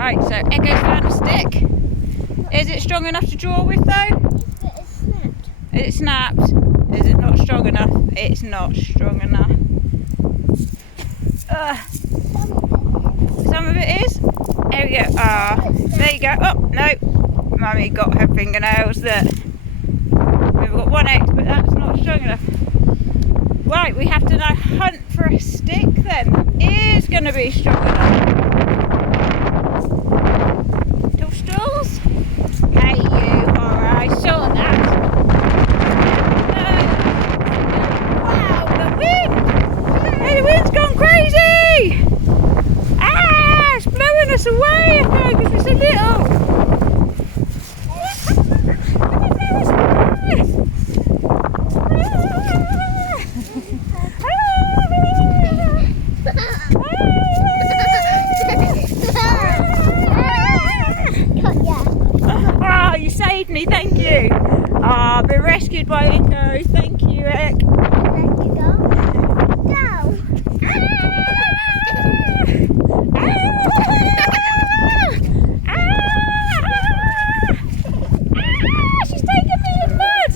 Right, so Echo's found a stick. Is it strong enough to draw with though? It snapped. It snapped. Is it not strong enough? It's not strong enough. Some of it is. There we go. There you go. Oh, no. Mummy got her fingernails there. We've got one X, but that's not strong enough. Right, we have to now hunt for a stick then. Is going to be strong enough. Toadstools? Hey you, alright, I saw that. Wow, the wind! Hey, the wind's gone crazy! Ah, it's blowing us away because we're so little. Oh, you saved me, thank you. I've been rescued by Echo. Thank you, Ek. Let you go. Go. She's taking me in mud.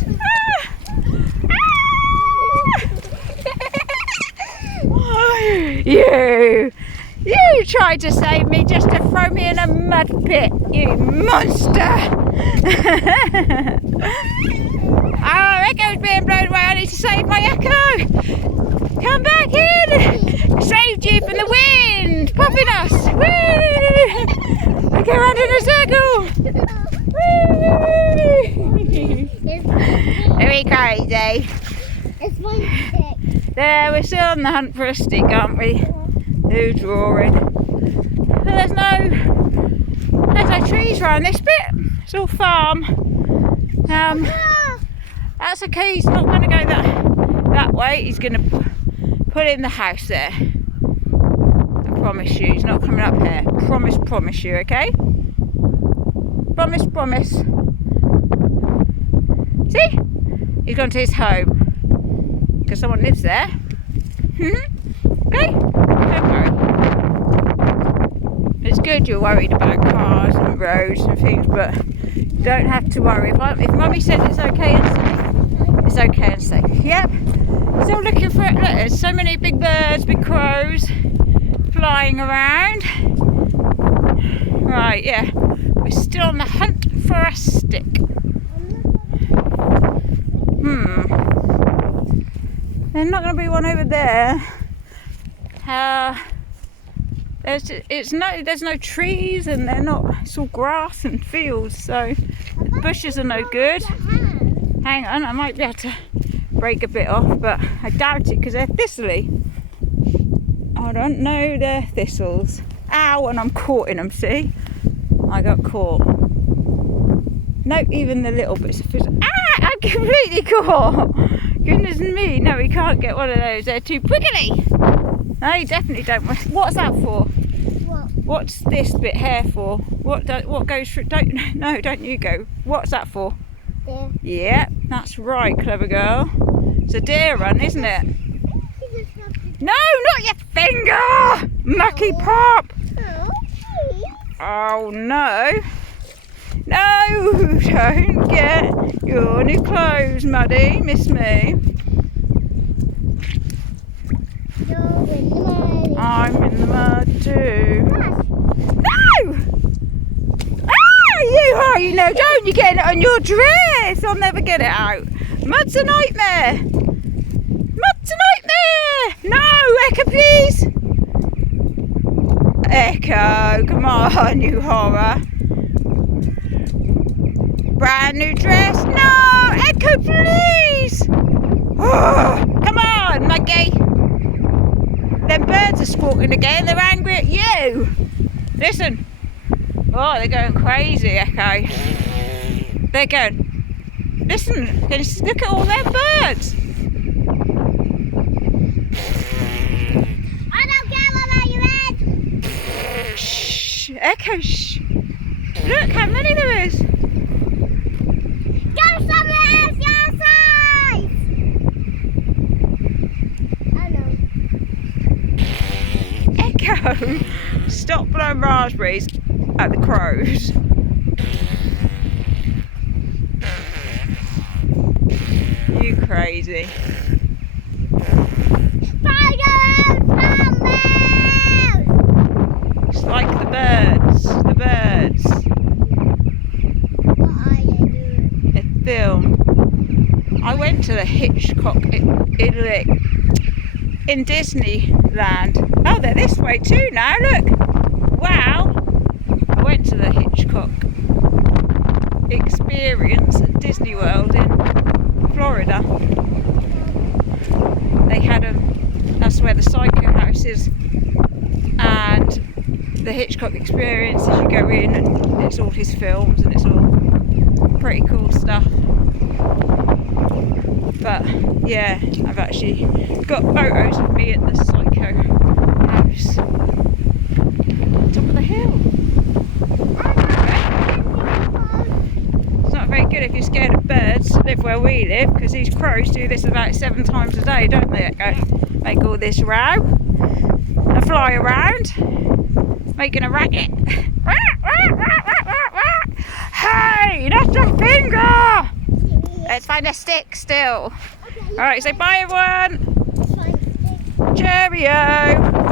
You tried to save me just to throw me in a mud pit, you monster. Echo's being blown away. I need to save my Echo. Come back in. Saved you from the wind. Popping us. Woo. We go around in a circle. Woo. Very crazy. It's my stick. There, we're still on the hunt for a stick, aren't we? Who's drawing? But there's no trees around this bit. It's all farm. That's okay. He's not going to go that way. He's going to put in the house there. I promise you, he's not coming up here. Promise you, okay? Promise. See? He's gone to his home because someone lives there. Okay? Don't worry. It's good you're worried about cars and roads and things, but you don't have to worry. If Mummy says it's okay and safe, it's okay and safe. Yep. Still looking for it. Look, there's so many big birds, big crows flying around. Right, yeah. We're still on the hunt for a stick. There's not going to be one over there. There's no trees, and it's all grass and fields, so the bushes are no good. Hang on, I might be able to break a bit off, but I doubt it because they're thistly. I don't know, they're thistles. Ow, and I'm caught in them, see? I got caught. No, even the little bits of fish. Ah, I'm completely caught. Goodness me, no, we can't get one of those. They're too prickly. No, you definitely don't. What's that for? What? What's this bit here for? What goes through? Don't you go. What's that for? There. Yeah, that's right, clever girl. It's a deer run, isn't it? No, not your finger! Mucky pop! Oh no. No, don't get your new clothes muddy, miss me. I'm in the mud too. No! Ah, you know, don't you get it on your dress. I'll never get it out. Mud's a nightmare. Mud's a nightmare. No, Echo, please. Echo, come on, you horror. Brand new dress. No, Echo, please. Oh, come on, Muggy. Them birds are squawking again. They're angry at you. Listen. Oh, they're going crazy, Echo. They're going. Listen. Can you look at all their birds? I don't care about your head. Shh, Echo. Shh. Look how many there is. Go somewhere else, your size. I know. Echo, stop blowing raspberries. at the crows. You crazy. It's like the birds. The birds. What are you doing? A film. I went to the Hitchcock in Disneyland. Oh, they're this way too now, look. Wow. I went to the Hitchcock experience at Disney World in Florida. They had that's where the Psycho House is, and the Hitchcock experience is you go in and it's all his films and it's all pretty cool stuff. But yeah, I've actually got photos of me at the Psycho House, top of the hill. It's not very good if you're scared of birds to live where we live, because these crows do this about 7 times a day, don't they? Go make all this row and fly around, making a racket. Hey, that's a finger! Let's find a stick still. Alright, say bye everyone. Cheerio.